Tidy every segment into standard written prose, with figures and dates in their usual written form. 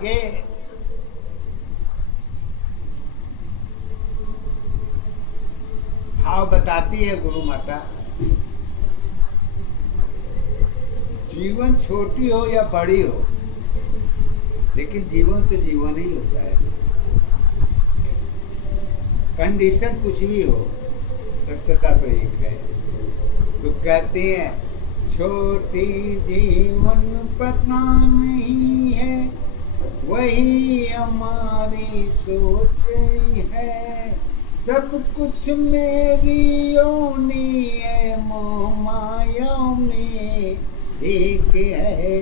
आगे भाव बताती है गुरु माता। जीवन छोटी हो या बड़ी हो, लेकिन जीवन तो जीवन ही होता है। कंडीशन कुछ भी हो, सत्यता तो एक है। तो कहते हैं छोटी जीवन पता नहीं है, वही हमारी सोच है। सब कुछ मेरी ओनी है, मोह माया में एक है।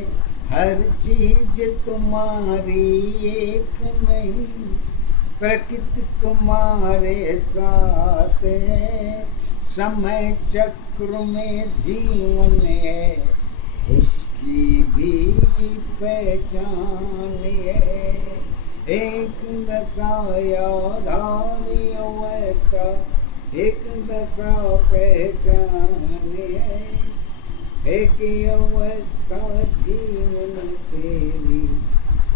हर चीज तुम्हारी एक नहीं, प्रकृति तुम्हारे साथ है। समय चक्र में जीवन है, उसकी भी पहचान है। एक दशा यादानी अवस्था, एक दशा पहचान है। एक अवस्था जीवन तेरी,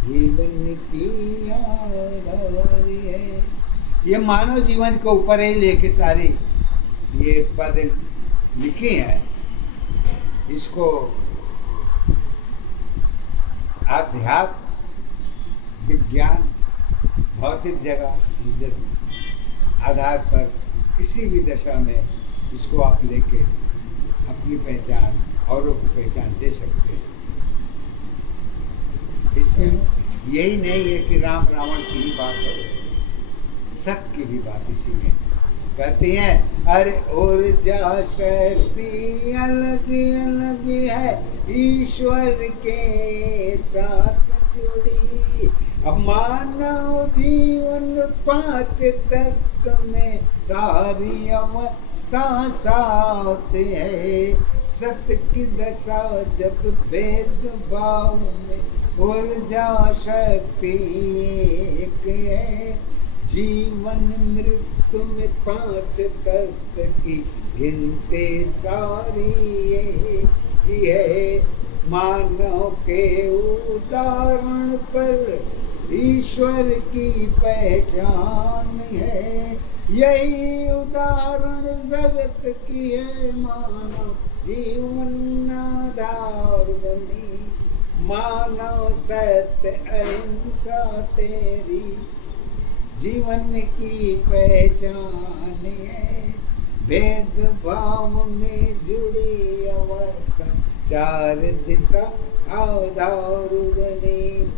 जीवन की याद है। ये मानव जीवन के ऊपर ही लेके सारी ये पद लिखे हैं। इसको आध्यात्म, विज्ञान, भौतिक जगह आधार पर किसी भी दशा में इसको आप लेके अपनी पहचान, औरों को पहचान दे सकते हैं। इसमें यही नहीं है कि राम रावण की ही बात हो, सत्य की भी बात इसी में कहती हैं। अरे ऊर्जा शक्ति अलग अलग है, ईश्वर के साथ जुड़ी। अब मानव जीवन 5 तत्व में सारी अवस्था साथ है। सत्य की दशा जब भेदभाव में, ऊर्जा शक्ति एक है। जीवन मृत्यु में 5 तत्व की गिनते सारी ये है। मानव के उदाहरण पर ईश्वर की पहचान है। यही उदाहरण जगत की है, मानव जीवन आधार बनी। मानव सत्य अहिंसा तेरी, जीवन की पहचान है। भेदभाव में जुड़ी अवस्था, 4 दिशा आधार बनी।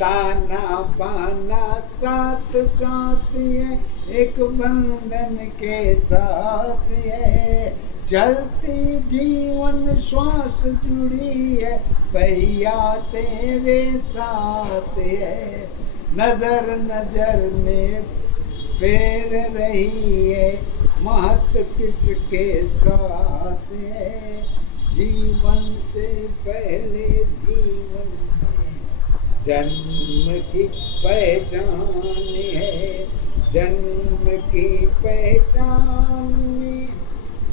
ताना बाना साथ साथ है, एक बंधन के साथ है। चलती जीवन श्वास जुड़ी है, पहिया तेरे साथ है। नजर नजर में फेर रही है, महत्व किसके साथ है। जीवन से पहले जीवन में जन्म की पहचान है। जन्म की पहचान में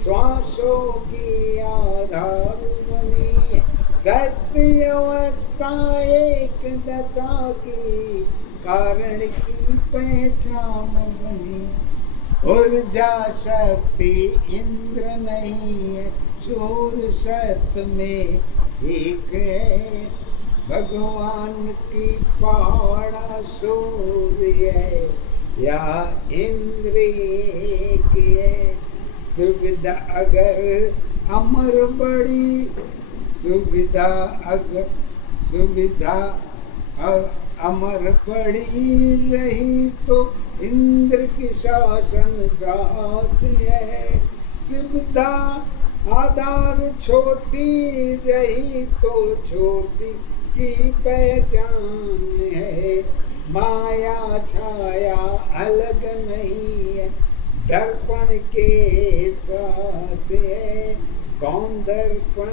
श्वासों की आधार बनी। सत्य अवस्था एक दशा की, कारण की पहचान बनी। ऊर्जा शक्ति इंद्र नहीं है, सूर्य सत्य में एक है। भगवान की पहाड़ा सूर्य है, या इंद्र एक है। सुविधा अगर अमर बड़ी, सुविधा अमर पड़ी रही तो इंद्र की शासन साथ है। सुविधा आधार छोटी रही तो छोटी की पहचान है। माया छाया अलग नहीं है, दर्पण के साथ है। कौन दर्पण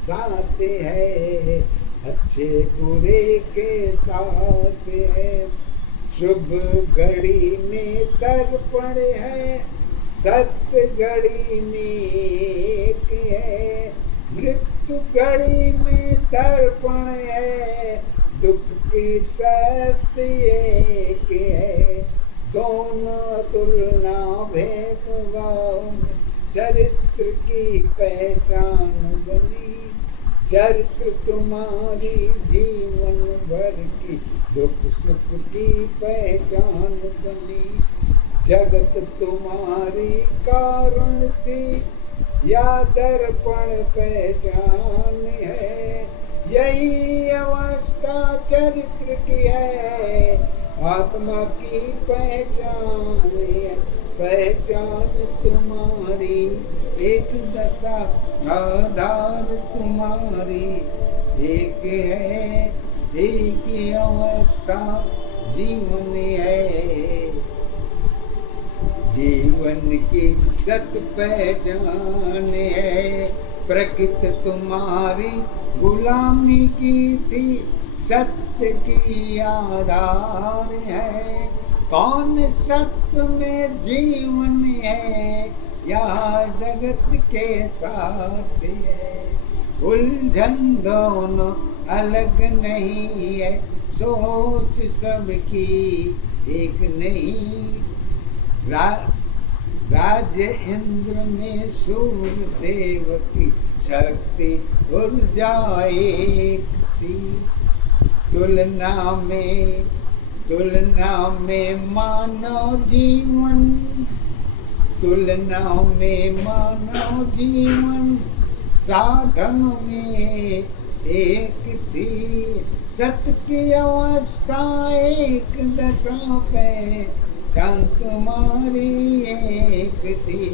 साथ है, अच्छे बुरे के साथ है। शुभ घड़ी में दर्पण है, सत्य घड़ी में एक है। मृत्यु घड़ी में दर्पण है, दुख कि सत्य एक है, दोनों तुलना भेदभाव में चरित्र की पहचान बनी। चरित्र तुम्हारी जीवन भर की दुख सुख की पहचान बनी। जगत तुम्हारी कारण थी या दर्पण पहचान है, यही अवस्था चरित्र की है, आत्मा की पहचान है। पहचान तुम्हारी एक दशा, आधार तुम्हारी एक है, एक ही अवस्था जीवन है। जीवन की सत पहचान है, प्रकृति तुम्हारी गुलामी की थी, सत्य की आधार है। कौन सत्य में जीवन है, यह जगत के साथ है। उलझन दोनों अलग नहीं है, सोच सबकी एक नहीं। राज इंद्र में सूर्य देव की शक्ति ऊर्जा एक थी। तुलना में मानव जीवन, तुलना में मानव जीवन साधन में एक थी। सत्य की अवस्था एक दशा पे शांत तुम्हारी एक थी।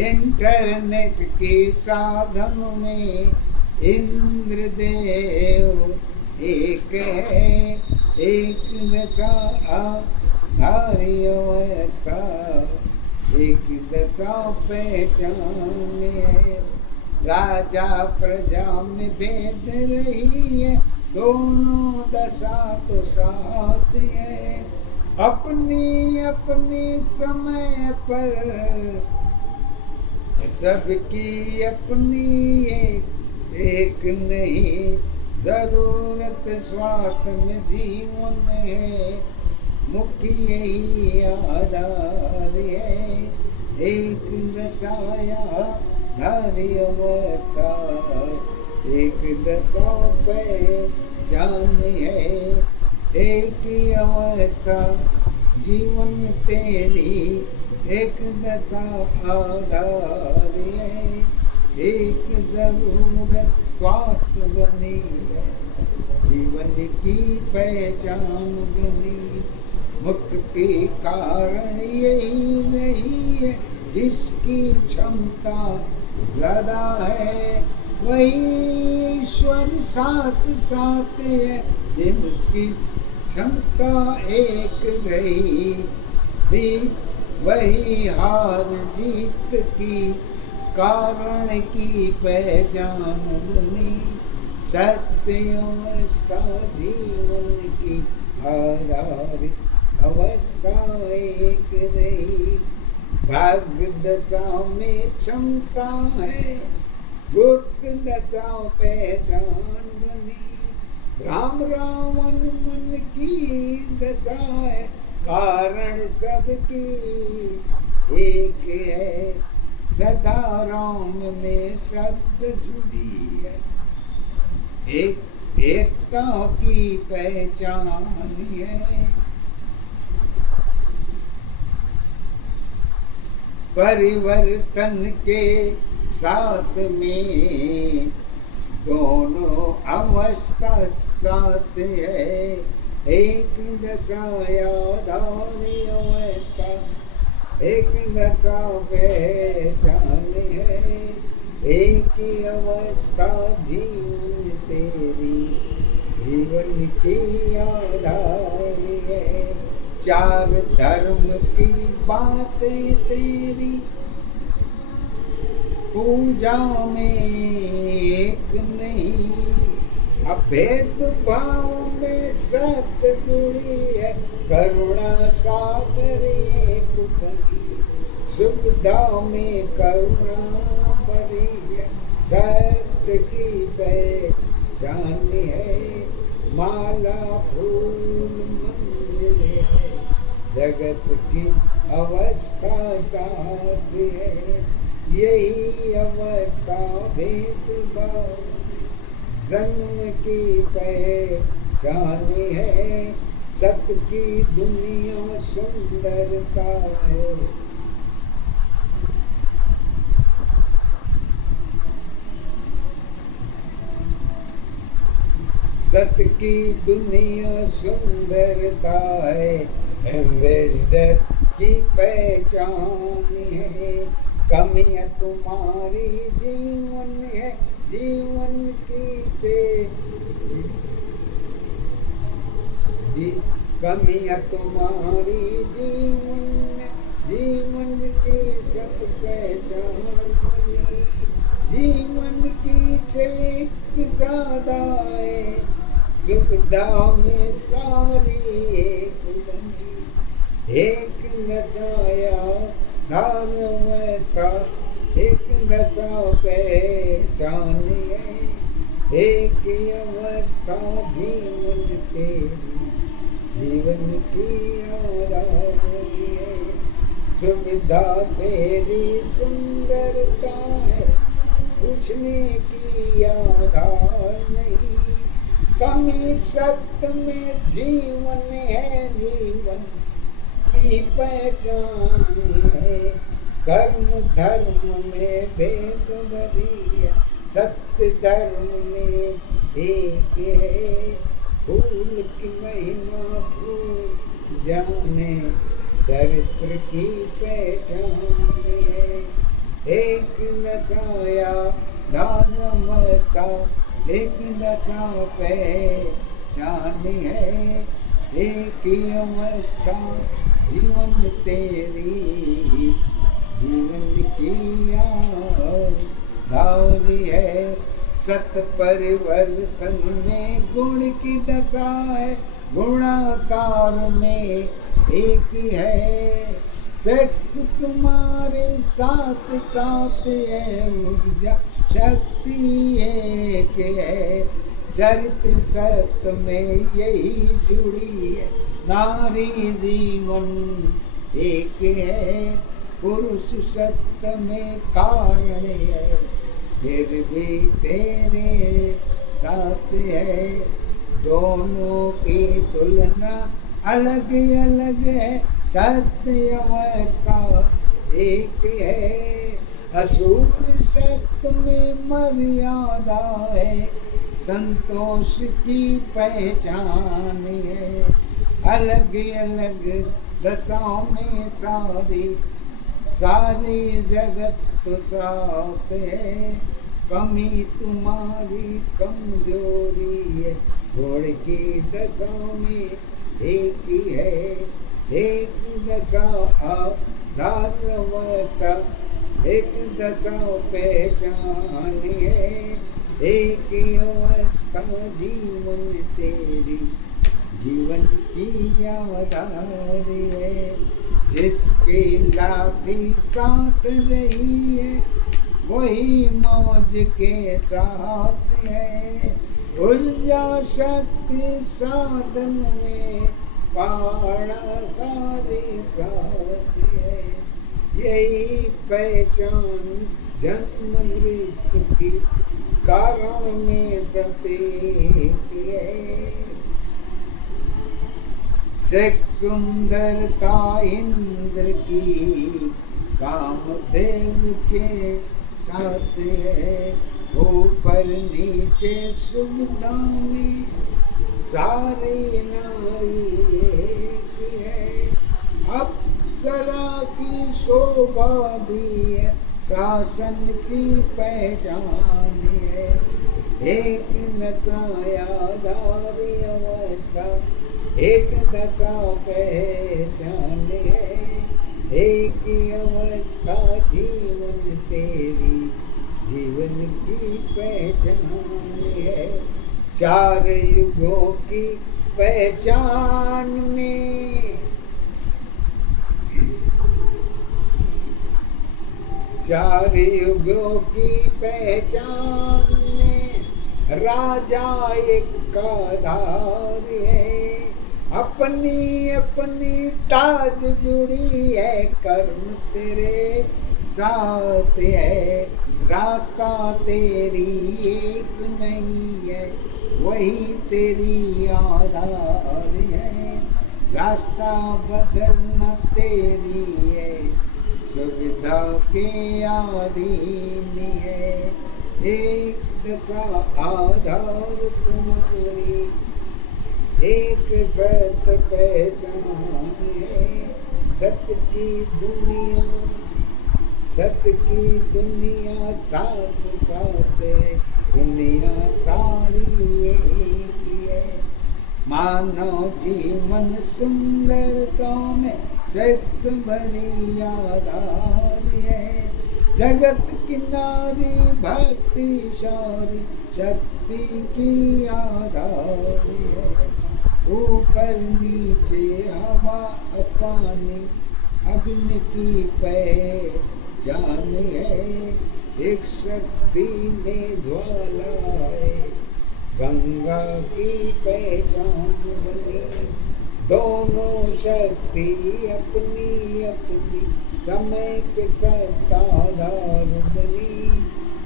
इंटरनेट के साधन में इंद्रदेव एक है, एक दशा आधारी अवस्था एक दशा पहचान है। राजा प्रजा में भेद रही है, दोनों दशा तो साथ है। अपनी अपनी समय पर सबकी अपनी एक नहीं, जरूरत स्वार्थ में जीवन है, मुख्य यही आधार है। एक दशाया धारी अवस्था एक दशा पहचान है, एक ही अवस्था जीवन तेरी एक दशा आधार है। एक जरूरत स्वार्थ बनी है, जीवन की पहचान बनी। मुक्त के कारण यही नहीं है, जिसकी क्षमता ज्यादा है वही ईश्वर साथ साथ है। जिसकी क्षमता एक रही भी वही हार जीत की कारण की पहचान बनी। सत्य अवस्था जीवन की आधार अवस्था एक रही। भाग्य दशा में क्षमता है, गुप्त दशा पहचान बनी। राम रावण मन की दशा है, कारण सबकी एक है। सदा राम में शब्द जुड़ी है, एकता की पहचान है। परिवर्तन के साथ में दोनों अवस्था साथ है। एक दशा यादारी अवस्था एक दशा पहचान है। एक ही अवस्था जीवन तेरी जीवन की आधार है। चार धर्म की बातें तेरी पूजा में एक नहीं। अभेद भाव में सत्य जुड़ी है, करुणा सागर एक बनी। सुविधा में करुणा भरी है, सत्य की पहचान पहचान है। माला फूल मंदिर है, जगत की अवस्था साथ है। यही अवस्था भेदभाव जन्म की पहचान है। सत्य की दुनिया सुंदरता है। सत्य की दुनिया सुंदरता है। एम्बेसडर की पहचान है। कमियां तुम्हारी जीवन है, जीवन की कमियां तुम्हारी जीवन की सत पहचान बनी। जीवन की चेक ज्यादा है, सुविधा में सारी एक बनी। एक नशाया धार्वस्था, एक दशा पहचान है। एक अवस्था जीवन तेरी, जीवन की आधार है। सुविधा तेरी सुंदरता है, पूछने की आधार नहीं। कमी सत्य में जीवन है, जीवन की पहचान है। कर्म धर्म में भेद बरिया, सत्य धर्म में एक है। फूल की महिमा फूल जाने, चरित्र की पहचान है। एक नशाया धार्मवस्था, एक दशा पहचान है। एक अवस्था जीवन तेरी, जीवन की आधार है। सत परिवर्तन में गुण की दशा है, गुणाकार में एक है। सेक्स तुम्हारे साथ साथ है, ऊर्जा शक्ति एक है। चरित्र सत्य में यही जुड़ी है, नारी जीवन एक है। पुरुष सत्य में कारण है, फिर भी तेरे साथ है। दोनों की तुलना अलग अलग है, सत्य अवस्था एक है। असुर सत्य में मर्यादा है, संतोष की पहचान है। अलग अलग दशाओं में सारी जगत तो साथ है। कमी तुम्हारी कमजोरी है, घोड़ की दशा में एक ही है। एक दशा धार्वस्था, एक दशा पहचान है। एक अवस्था जीवन तेरी, जीवन की आधार है। जिसकी लाठी साथ रही है, वही मौज के साथ है। ऊर्जा शक्ति साधन में पहाड़ा सारे साथ है। यही पहचान जन्म मृत्यु की कारण में सतेक है। सेक्स सुंदरता इंद्र की, कामदेव के साथ है। ऊपर नीचे सुविधा में सारे नारी एक है। अप्सरा की शोभा भी है, शासन की पहचान है। एक नशायाधार अवस्था, एक दशा पहचान है। एक अवस्था जीवन तेरी, जीवन की पहचान है। चार युगों की पहचान में, चार युगों की पहचान में राजा एक आधार है, अपनी अपनी ताज जुड़ी है, कर्म तेरे साथ है, रास्ता तेरी एक नहीं है, वही तेरी आधार है, रास्ता बदलना तेरी है, सुविधा के अधीन है, एक दशा आधार तुम्हारी, एक सत पहचान है, सत्य की दुनिया, सत्य की दुनिया साथ साथ है, दुनिया सारी एक है, मानव जीवन सुंदरता में सेक्स भरी आधार है, जगत किनारी भक्ति शारी शक्ति की आधार है, ऊपर नीचे हवा पानी अग्नि की पहचान है, एक शक्ति में ज्वाला है, गंगा की पहचान बनी, दोनों शक्ति अपनी अपनी समय के सत्ताधार बनी,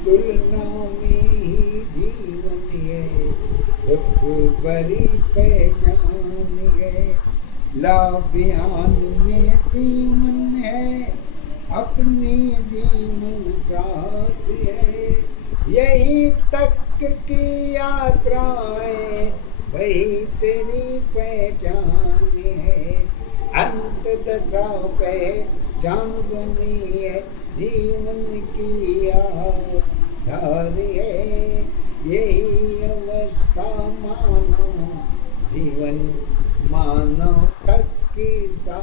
तुलना में ही जीवन है, दुख भरी पहचान है, लाभियान में जीवन है, अपने जीवन साथ है, यही तक की यात्रा है, वही तेरी पहचान है, अंत दशा पहचान बनी है, जीवन की आधार है, यही अवस्था मानव जीवन मानव तक की सा